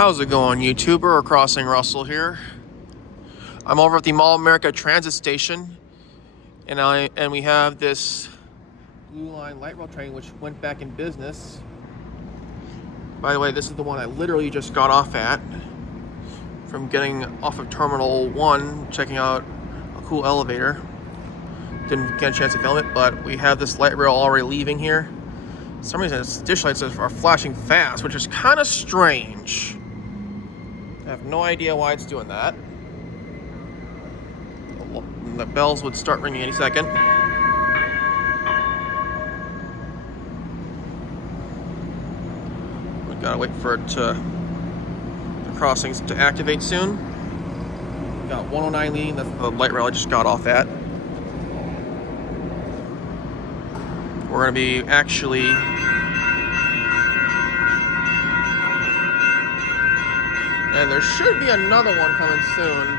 How's it going, YouTuber? Crossing Russell here. I'm over at the Mall America Transit Station, and we have this Blue Line light rail train which went back in business. By the way, this is the one I literally just got off at from getting off of Terminal 1, checking out a cool elevator. Didn't get a chance to film it, but we have this light rail already leaving here. For some reason, its dish lights are flashing fast, which is kind of strange. I have no idea why it's doing that. The bells would start ringing any second. We've got to wait for it the crossings to activate soon. Got 109 leading, that's the light rail I just got off at. We're going to be actually and there should be another one coming soon.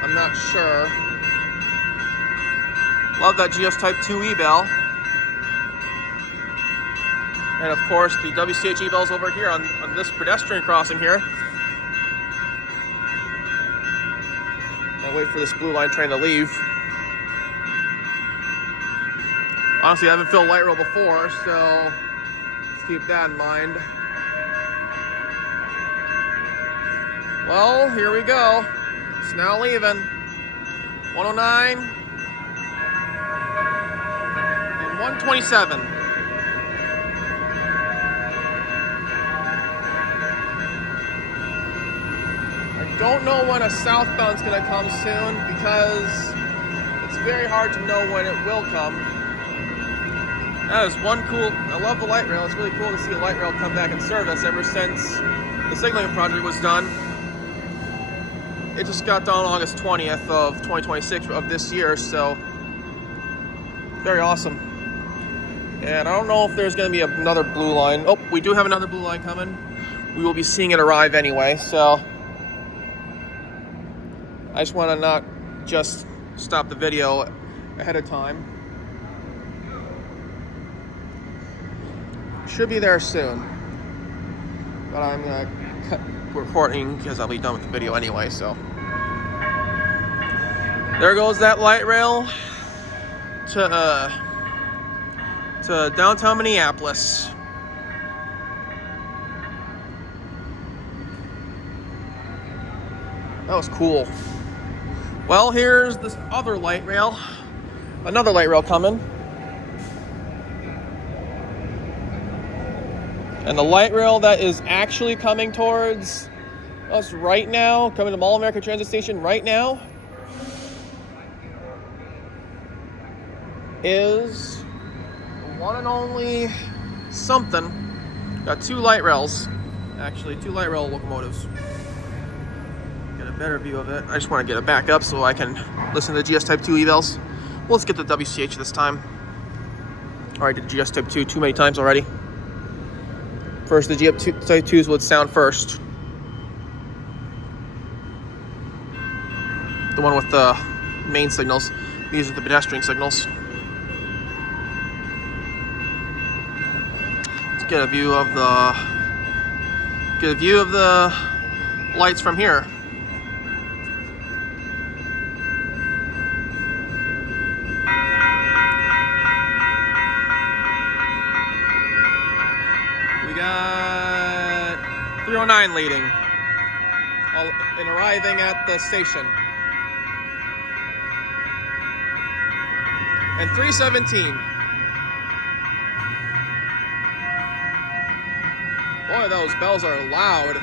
I'm not sure. Love that GS Type 2 e-bell. And of course the WCH e-bells over here on this pedestrian crossing here. I'll wait for this Blue Line train to leave. Honestly, I haven't filled light rail before, so let's keep that in mind. Well, here we go. It's now leaving. 109 and 127. I don't know when a southbound's gonna come soon because it's very hard to know when it will come. That is one cool, I love the light rail. It's really cool to see a light rail come back in service ever since the signaling project was done. It just got done on August 20th of 2026 of this year, so very awesome. And I don't know if there's going to be another Blue Line. Oh, we do have another Blue Line coming. We will be seeing it arrive anyway, so I just want to not just stop the video ahead of time. Should be there soon, but I'm going to cut recording because I'll be done with the video anyway. So there goes that light rail to downtown Minneapolis. That was cool. Well, here's this other light rail, another light rail coming. And the light rail that is actually coming towards us right now, coming to Mall America Transit Station right now, is the one and only something. Got two light rails, actually two light rail locomotives. Get a better view of it. I just want to get it back up so I can listen to the GS Type 2 e-bells. Well, let's get the WCH this time. Alright, did GS Type 2 too many times already. First, the GS Type 2s would sound first. The one with the main signals. These are the pedestrian signals. Let's get a view of the lights from here. We got 309 leading and arriving at the station. And 317. Boy, those bells are loud.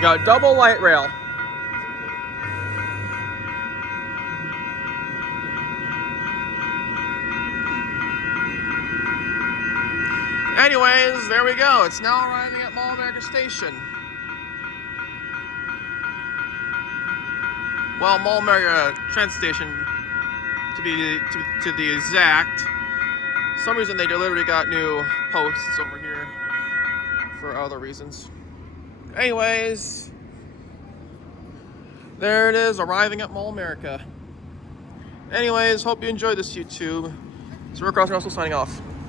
Got a double light rail. Anyways, there we go. It's now arriving at Mall America Station. Well, Mall America Transit Station, to the exact. For some reason they literally got new posts over here for other reasons. Anyways, there it is, arriving at Mall America. Anyways, hope you enjoyed this, YouTube. So we're Crossing Russell signing off.